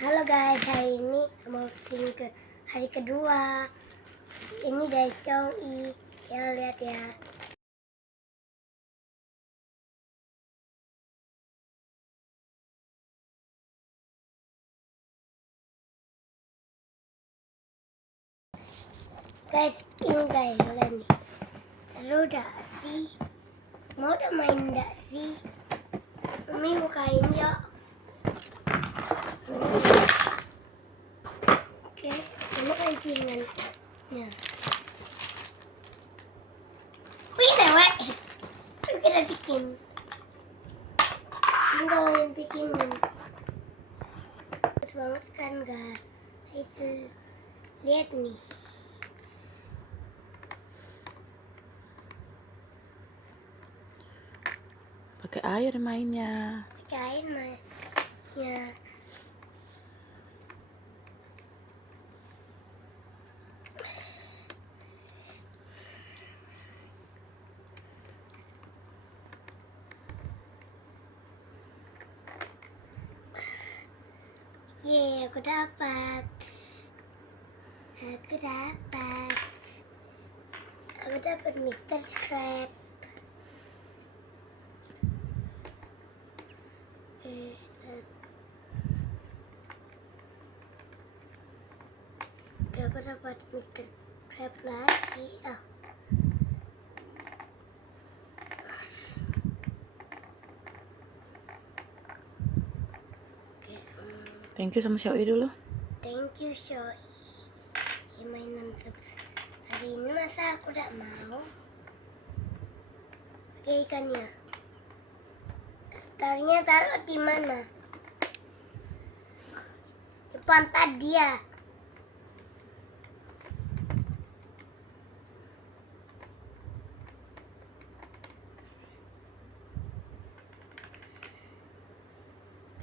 Halo guys, hari ini mau kesini ke hari kedua. Ini dari Zoe. Ya lihat ya. Guys, ini guys, lihat nih. Seru dah sih? Mau udah main dah sih? Mami bukain yuk. Oke, ini rancingannya. Wih, dewek. Kita bikin. Ini kalau yang bikinin. Bagus banget kan, guys? Itu lihat nih. Pakai air mainnya. Pakai air mainnya. Yeay, aku dapat. Aku dapat Mr. Crab. Aku dapat Mr. Crab lagi. Thank you sama Xiaoyi dulu. Thank you, Shoei. Mainan hari ini masa aku tidak mau? Pakai ikannya. Starnya taruh di mana? Di pantat dia.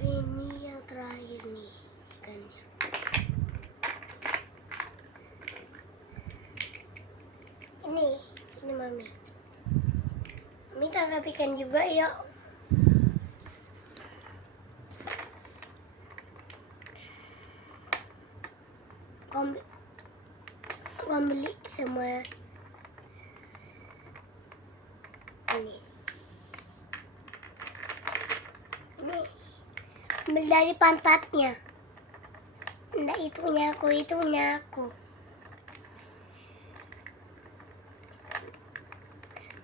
Ini yang terakhir nih ikannya. Ini mami. Mami tangkap ikan juga yuk. Aku beli semua ini ambil dari pantatnya. Enggak, itu punya aku.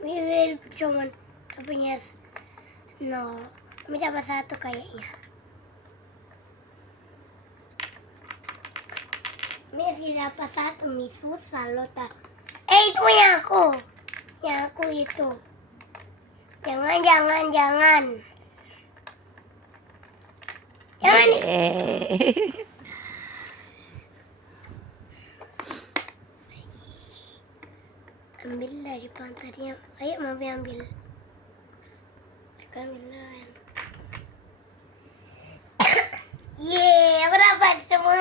Ini cuman punya no. Ini dapat satu kayaknya. Masih dapat satu, susah loh tak. Itu punya aku. Yang aku itu. Jangan. Jangan ambil dari pantatnya. Ayo mami ambil. Aku ambil lah. Yeay, aku dapat semua.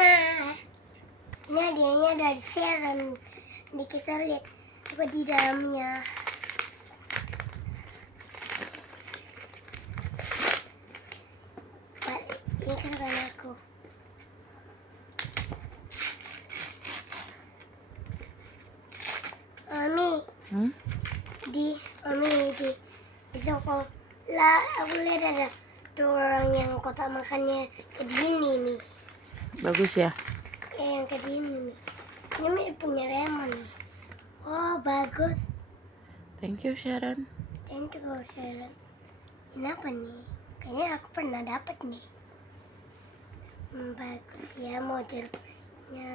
Ini hadiahnya dari Sharon. Ini kita lihat apa di dalamnya. Ini kan aku. Mami. Di toko lah aku lihat ada tuh orang yang kotak makannya ke sini nih. Bagus ya? Yang ke sini nih. Ini punya Raymond. Oh, bagus. Thank you, Sharon. Thank you, Sharon. Ini apa nih? Kayaknya aku pernah dapat nih. Bagus ya modelnya.